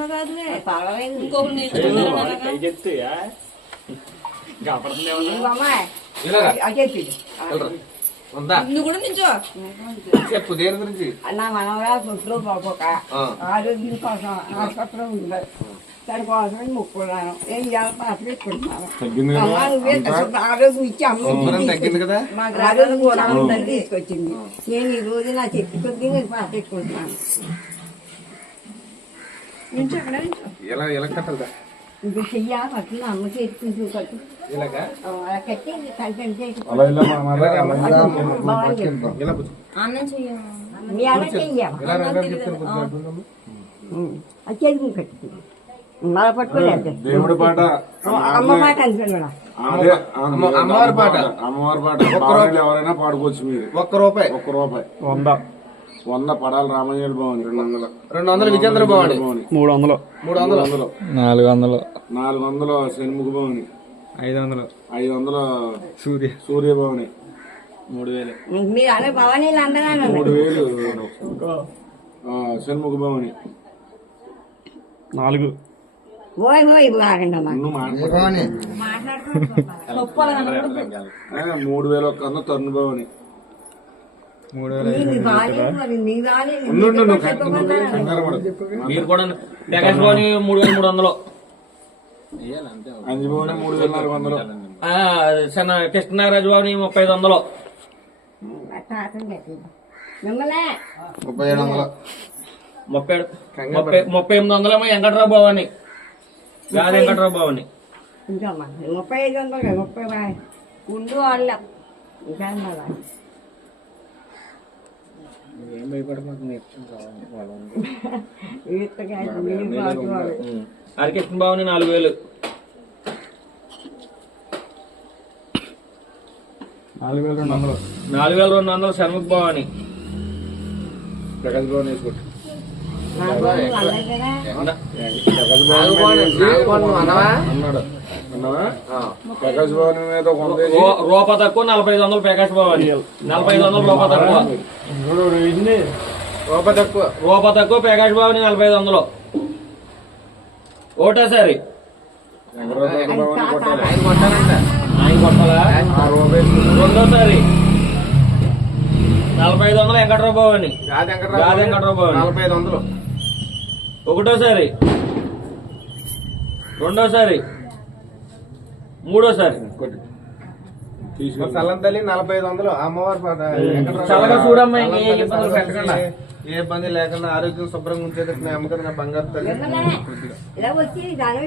నేర్చుకున్నావు కాదులే ఇంకొకరు నేర్చుకున్నారా చెప్తాయా నువ్వు కూడా నించో చెప్పు దేని గురించి నా మనవరాలు పుట్టులో పోక ఆరోగ్యం కోసం ఆసుపత్రిలో ఉంది దానికోసం మొక్కున్నాను ఏం చేయాలి పాట పెట్టుకుంటున్నాను ఆరోగ్యం ఇచ్చి తగ్గింది కదా మాకు ఆరోగ్యం కూడా ఉందని తీసుకొచ్చింది నేను ఈ రోజు నా చెప్పి కొద్ది నేను పాట పెట్టుకుంటున్నాను నించో అక్కడ నించో ఎలా ఎలా కట్టాలి ఇది చెయ్యాలి పట్టిన అమ్మ చేసుకుంటూ కట్టు ఇలాగా అలా కట్టి కలిపి ఇలా కూర్చో అన్నం చెయ్యము మీ అలా చెయ్యాలి ఇలా రంగారు చెప్తాను అది చేసుకుని కట్టి మళ్ళా పట్టుకోలేదు దేవుడి పాట అమ్మ మాట అనుకున్నా అదే అమ్మవారి పాట అమ్మవారి పాట పాటలు ఎవరైనా పాడుకోవచ్చు మీరు ₹1 1 100 పడాలి రామయ్యలు భవని 200 విజేంద్ర భవని 300 400 400 షణ్ముఖ భవని 500 సూర్య భవని 3000 మీరు అలా భవనీలు అందరూ 3000 షణ్ముఖ భవని 4 ఓయ్ ఓయ్ బాగండి అమ్మా నువ్వు భవని 3000 కన్నా తరుణ్ భవని మీరు కూడా ప్రకాశ్ భవని 3300 అంజు భవని 3400 కృష్ణనారాజు భవని 3500 3800 వెంకట్రావు భవని గాది వెంకట్రావు భవని 3500 30 ఉండు వాళ్ళ ఇంకా ఏం భయపడమాకు హరికృష్ణ భవని 4000 4200 షణ్ముఖ భవని ప్రకాశ్ భవన్ వేసుకోండి ప్రకాశ్ భవన్ మీద రూపా తక్కువ 4500 ప్రకాశ్ భవని 4500 రూపా తక్కువ రూపా తక్కువ ప్రకాశ్ భవని 4500 ఒకటోసారి ఆయన కొట్టాలా రెండోసారి 4500 వెంకట్రావు భవని గాది వెంకట్రావు భవని 4500 ఒకటోసారి రెండోసారి మూడోసారి సల్లం తల్లి 4500 అమ్మవారి పాట చల్లగా చూడమ్మా ఇంక ఏ ఇబ్బందులు పెట్టకుండా ఏ ఇబ్బంది లేకుండా ఆరోగ్యం శుభ్రంగా ఉంచేది మీ అమ్మకం బంగారు తల్లి ఇలా వచ్చి దాని